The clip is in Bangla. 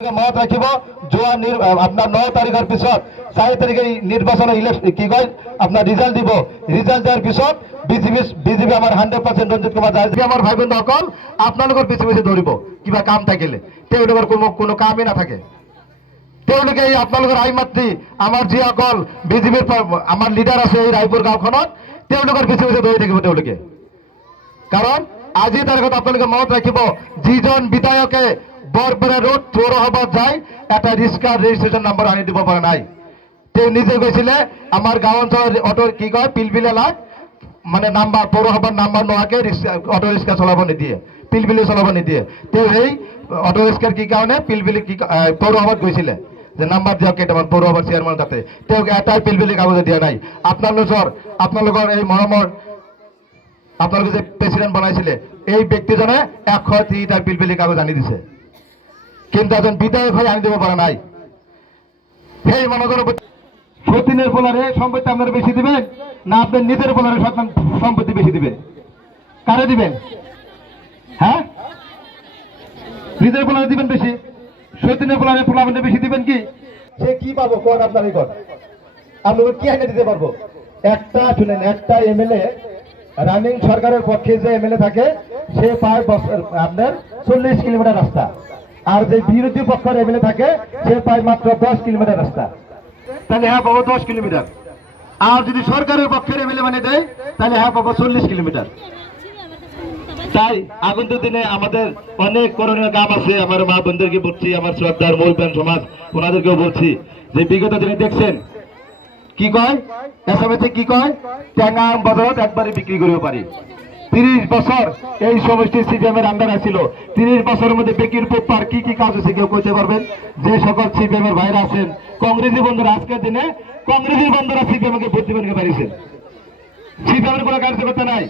মত রাখিব আপনার 9 তারিখের পিছত 4 তারিখে নির্বাচন কি কয় আপনার রিজাল্ট দিব। রিজাল্ট দেওয়ার পিছত বিজেপি আমার 100% রঞ্জিত কুমার দাস আমার ভাই বোন অকল আপনার পিছিয়ে পিছিয়ে ধরিব কিবা কাম থাকিলে তেওঁলোকৰ কোনো কামই না থাকে। তেওঁলোকে এই আপনার আইমাত্ৰী আমার যি অকল বিজেপির আমার লিডার আছে এই রায়পুর গাঁওখনত তেওঁলোকৰ পিছিয়ে পিছিয়ে ধৰি থাকিব তেওঁলোকে। কারণ আজি তারিখত আপনাদের মত রাখিব যিজন বিধায়কে বরপেরা রোড পৌরসভাত যায় এটা রিক্সার রেজিস্ট্রেশন নাম্বার আনি দিব পৰা নাই। তেওঁ নিজে গৈছিলে আমার গাঁও অঞ্চলের অটোর কি কয় পিলপিল এলাক মানে নাম্বার পৌরসভার নাম্বার নোয়াকে অটো রিক্সা চলাব নিদিয়ে, পিলপিলি চলাব নিদিয়ে। তেওঁ সেই অটো রিক্সার কি কারণে পিলপিলি কি পৌরসভাত গৈছিলে যে নাম্বার দিয়ক কেইটামান পৌরসভার চেয়ারম্যান তাতে তেওঁক এটাই পিলপিলি কাগজে দিয়া নাই। আপোনালোকৰ এই মৰমৰ আপনাদের যে প্রেসিডেন্ট বানাইছিলে এই ব্যক্তিজনে 103টা পিলপিলি কাগজ আনি দিছে, কিন্তু একজন বিধায়ক হয়ে আনি দিব পারা নাই। সেই মানুষের সতীনের পোলারে সম্পত্তি আপনারা বেশি দিবেন না আপনার নিজের পোলারে সম্পত্তি বেশি দিবেন? কারে দিবেন? হ্যাঁ, নিজের পোলারে দিবেন বেশি, সতীনের পোলারে পোলাবেন বেশি দিবেন কি? সে কি পাবো কোন আপনারই কর, আপনাকে কি আইনে দিতে পারবো? একটা শুনেন, একটা এমএলএ রানিং সরকারের পক্ষে যে এমএলএ থাকে সে পায় আপনার 40 কিলোমিটার রাস্তা, আর যে বিরোধী পক্ষের এমএলএ থাকে সে পায় মাত্র 10 কিলোমিটার রাস্তা। তাহলে হ্যাঁ পাবো 10 কিলোমিটার। আর যদি সরকারের পক্ষের এমএলএ মানে দেয় তাহলে হ্যাঁ পাবো 40 কিলোমিটার। তাই আগন্তুক দিনে আমাদের অনেক করণীয় কাম আছে। আমার মা বোনদেরকে বলছি, আমার শ্রদ্ধার মূলপ্রাণ সমাজ ওনাদেরকেও বলছি যে বিগত দিনে দেখছেন কি কয় এসএমএতে কি কয় ট্যাঙ্গা বাজারত একবারে বিক্রি করতে পারি। 30 বছর এই সমষ্টি সিপিএম এর আন্ডারে ছিল। 30 বছরের মধ্যে বেকির পোপার কি কি কাজ হয়েছে কেউ কইতে পারবেন? যে সকল সিপিএম এর ভাইরা আছেন, কংগ্রেসী বন্ধুরা আজকের দিনে কংগ্রেসী বন্ধুরা সিপিএম কে ভোট দিবেন পারিছেন। সিপিএম এর কোনো কার্যকর্তা নাই।